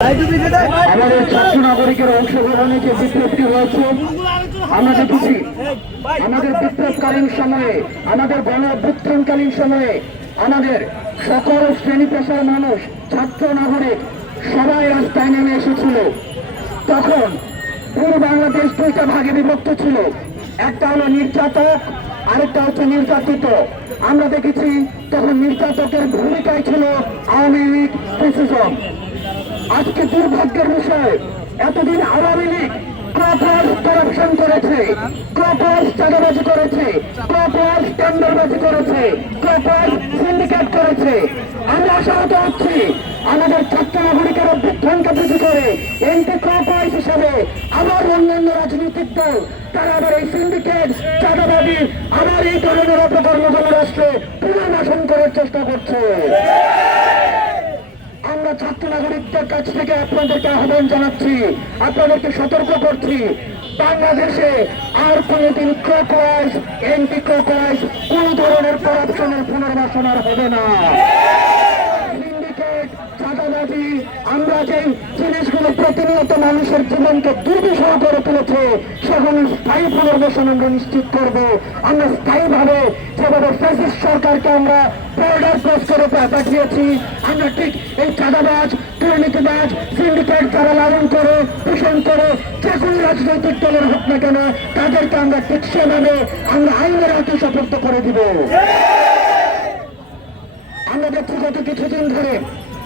আমাদের ছাত্র নাগরিকের অংশগ্রহণে যে বিপ্লবটি হয়েছে আমরা দেখেছি আমাদের বিপ্লবকালীন সময়ে, আমাদের গণ অভ্যুত্থানকালীন সময়ে আমাদের সকল শ্রেণি পেশার মানুষ, ছাত্র নাগরিক, সবাই রাস্তায় নেমে এসেছিল। তখন পুরো বাংলাদেশ দুইটা ভাগে বিভক্ত ছিল। একটা হলো নির্যাতক, আরেকটা হচ্ছে নির্যাতিত। আমরা দেখেছি তখন নির্যাতকের ভূমিকায় ছিল আওয়ামী লীগ আজকে দুর্ভাগ্যের বিষয়, এতদিন আওয়ামী লীগ ক্রপার্স করাপশন করেছে ক্রপার্স চাঁদাবাজি করেছে টেন্ডারবাজি করেছে ক্রপার্স সিন্ডিকেট করেছে। আশাহত হচ্ছি আমাদের ছাত্র নাগরিকের অভ্যুত্থানকে পুঁজি করে এনটি হিসাবে আবার অন্যান্য রাজনৈতিক দল, তারা আবার এই সিন্ডিকেট চাঁদাবাজি আবার এই ধরনের অপকর্ম রাষ্ট্রে পুনর্বাসন করার চেষ্টা করছে। আমরা ছাত্র নাগরিকদের কাছ থেকে আপনাদেরকে আহ্বান জানাচ্ছি, আপনাদেরকে সতর্ক করছি। বাংলাদেশে আর কোনোদিন ক্রকওয়াইজ এন্টি ক্রকওয়াইজ কোন ধরনের করাপশনের পুনর্বাসন আর হবে না সিন্ডিকেট চাঁদাবাজি আমরা যে জিনিসগুলো প্রতিনিয়ত মানুষের জীবনকে দুর্বিষহ করে তুলেছে, সেগুলো স্থায়ী পুনর্বাসন আমরা নিশ্চিত করব। আমরা স্থায়ীভাবে যেভাবে ফ্যাসিস্ট সরকারকে আমরা আমরা দেখছি কিছুদিন ধরে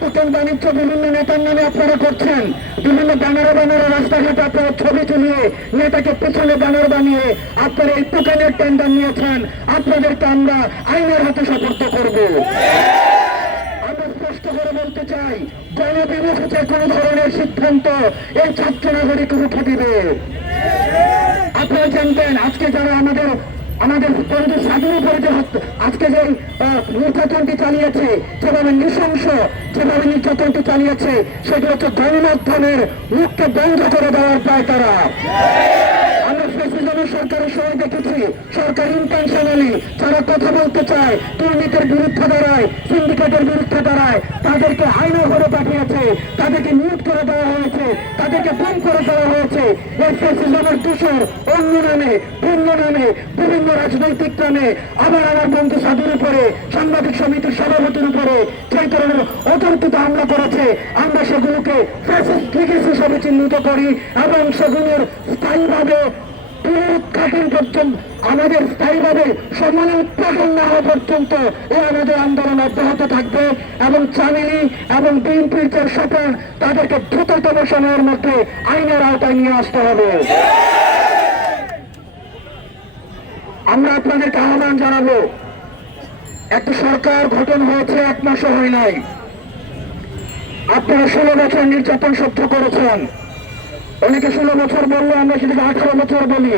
টোকেন বাণিজ্য, বিভিন্ন নেতার নামে আপনারা করছেন। বিভিন্ন ব্যানারে ব্যানারে রাস্তাঘাটে আপনারা ছবি তুলিয়ে নেতাকে পেছনে ব্যানার বানিয়ে আপনারা এই টোকেনের টেন্ডার নিয়েছেন। আপনাদেরকে আমরা আইনের হাতে সপর্দ করব। আপনারা জানবেন আজকে যারা আমাদের আমাদের বন্ধু স্বাধীন উপরে যে আজকে যে নির্যাতনটি চালিয়েছে, যেভাবে নৃশংস, যেভাবে নির্যাতনটি চালিয়েছে, সেটি হচ্ছে গণমাধ্যমের মুখকে বন্ধ করে দেওয়ার পায় তারা। সরকারের দেখেছি, সরকার ইন্টেনশনালি যারা কথা বলতে চায় বিরুদ্ধে দাঁড়ায় সিন্ডিকেটের বিরুদ্ধে দাঁড়ায়, তাদেরকে আইনের ঘরে পাঠিয়েছে, তাদেরকে নিয়োগ করে দেওয়া হয়েছে, তাদেরকে গুম করে দেওয়া হয়েছে। অন্য নামে, ভিন্ন নামে, বিভিন্ন রাজনৈতিক নামে আবার আমার বন্ধু সাধুর উপরে, সাংবাদিক সমিতির সভাপতির উপরে যে ধরনের অতর্কিত হামলা করেছে, আমরা সেগুলোকে ফ্যাসিস্ট লিগেসি হিসেবে চিহ্নিত করি এবং সেগুলোর স্থায়ীভাবে উৎঘাটন পর্যন্ত, আমাদের স্থায়ীভাবে সম্মান উৎপাদন না হওয়া পর্যন্ত এই আমাদের আন্দোলন অব্যাহত থাকবে এবং চামিলি এবং বিএনপির যে স্বপন তাদেরকে দ্রুততম সময়ের মধ্যে আইনের আওতায় নিয়ে আসতে হবে। আমরা আপনাদেরকে আহ্বান জানাব, একটা সরকার গঠন হয়েছে এক মাসও হয় নাই। আপনারা ষোলো বছর নির্যাতন সহ্য করেছেন। অনেকে ষোলো বছর বললে আমরা সেটাকে আঠারো বছর বলি।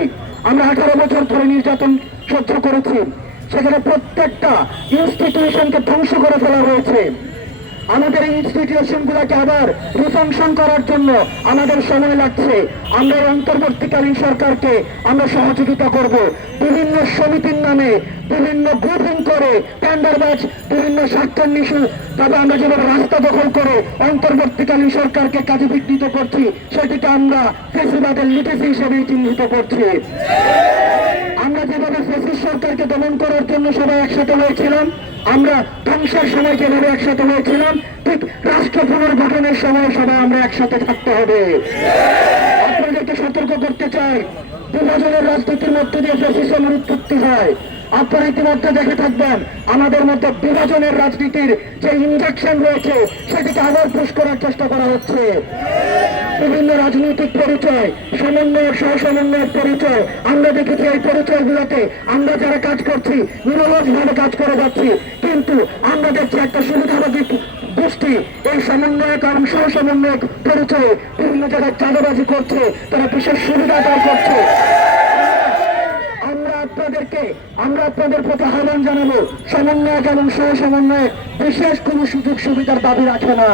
আমরা আঠারো বছর ধরে নির্যাতন সহ্য করেছি। সেখানে প্রত্যেকটা ইনস্টিটিউশনকে ধ্বংস করে ফেলা হয়েছে। আমাদের এই ইনস্টিটিউশন গুলাকে আবার রিফাংশন করার জন্য আমাদের সময় লাগছে। আমরা অন্তর্বর্তীকালীন সরকারকে আমরা সহযোগিতা করব। বিভিন্ন সমিতির নামে, বিভিন্ন গ্রুপিং করে টেন্ডারবাজ বিভিন্ন স্বার্থের নিশু, তবে আমরা যেভাবে রাস্তা দখল করে অন্তর্বর্তীকালীন সরকারকে কাজে বিঘ্নিত করছি, সেটিকে আমরা ফেসিবাদের লিটেসি হিসেবে চিহ্নিত করছি। আমরা যেভাবে ফেসিস সরকারকে দমন করার জন্য সবাই একসাথে হয়েছিলাম আমরা ধ্বংসের সময় যেভাবে একসাথে হয়েছিলাম, ঠিক রাষ্ট্র পুনর্গঠনের সময় সবাই আমরা একসাথে থাকতে হবে। আপনাদেরকে সতর্ক করতে চাই, বিভাজনের রাজনীতির মধ্যে দিয়ে ফেসিসমের উৎপত্তি হয়। আপনারা ইতিমধ্যে দেখে থাকবেন, আমাদের মধ্যে বিভাজনের রাজনীতির যে ইনজেকশন রয়েছে, সেটিকে আবার পুশ করার চেষ্টা করা হচ্ছে। বিভিন্ন রাজনৈতিক পরিচয়, সমন্বয় সহ সমন্বয়ের পরিচয়। আমরা দেখেছি এই পরিচয়গুলোতে আমরা যারা কাজ করছি, নিরলসভাবে কাজ করে যাচ্ছি। কিন্তু আমরা দেখছি একটা সুবিধাবাদী গোষ্ঠী, এই সমন্বয়ক এবং সহ সমন্বয়ক পরিচয়ে বিভিন্ন জায়গায় চাঁদাবাজি করছে, তারা বিশেষ সুবিধা আদায় করছে। আমরা আপনাদেরকে, আমরা আপনাদের প্রতি আহ্বান জানাব, সমন্বয়ক এবং সহ সমন্বয়ক বিশেষ কোনো সুযোগ সুবিধার দাবি রাখে না।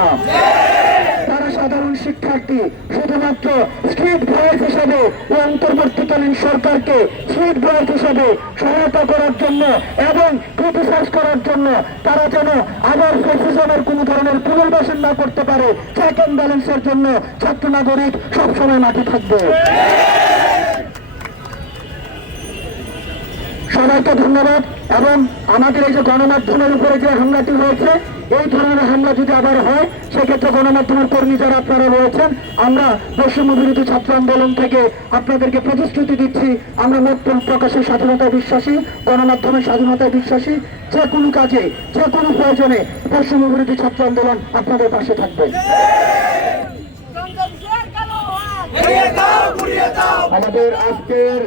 তারা সাধারণ শিক্ষার্থী, শুধুমাত্র স্ট্রিট ভয়েস হিসাবে অন্তর্বর্তীকালীন সরকারকে স্ট্রিট ভয়েস হিসাবে সহায়তা করার জন্য এবং ক্রিটিসাইজ করার জন্য তারা যেন আবার ফেসিজমের কোনো ধরনের পুনর্বাসন না করতে পারে চেক অ্যান্ড ব্যালেন্সের জন্য ছাত্র নাগরিক সবসময় মাঠে থাকবে। সবাইকে ধন্যবাদ। এবং আমাদের এই যে গণমাধ্যমের উপরে যে হামলাটি হয়েছে এই ধরনের হামলা যদি আবার হয় সেক্ষেত্রে গণমাধ্যমের কর্মী যারা আপনারা রয়েছেন আমরা বৈষম্য বিরোধী ছাত্র আন্দোলন থেকে আপনাদেরকে প্রতিশ্রুতি দিচ্ছি। আমরা মত প্রকাশের স্বাধীনতায় বিশ্বাসী গণমাধ্যমের স্বাধীনতায় বিশ্বাসী। যে কোনো কাজে যে কোনো প্রয়োজনে বৈষম্য বিরোধী ছাত্র আন্দোলন আপনাদের পাশে থাকবে। আমাদের আজকের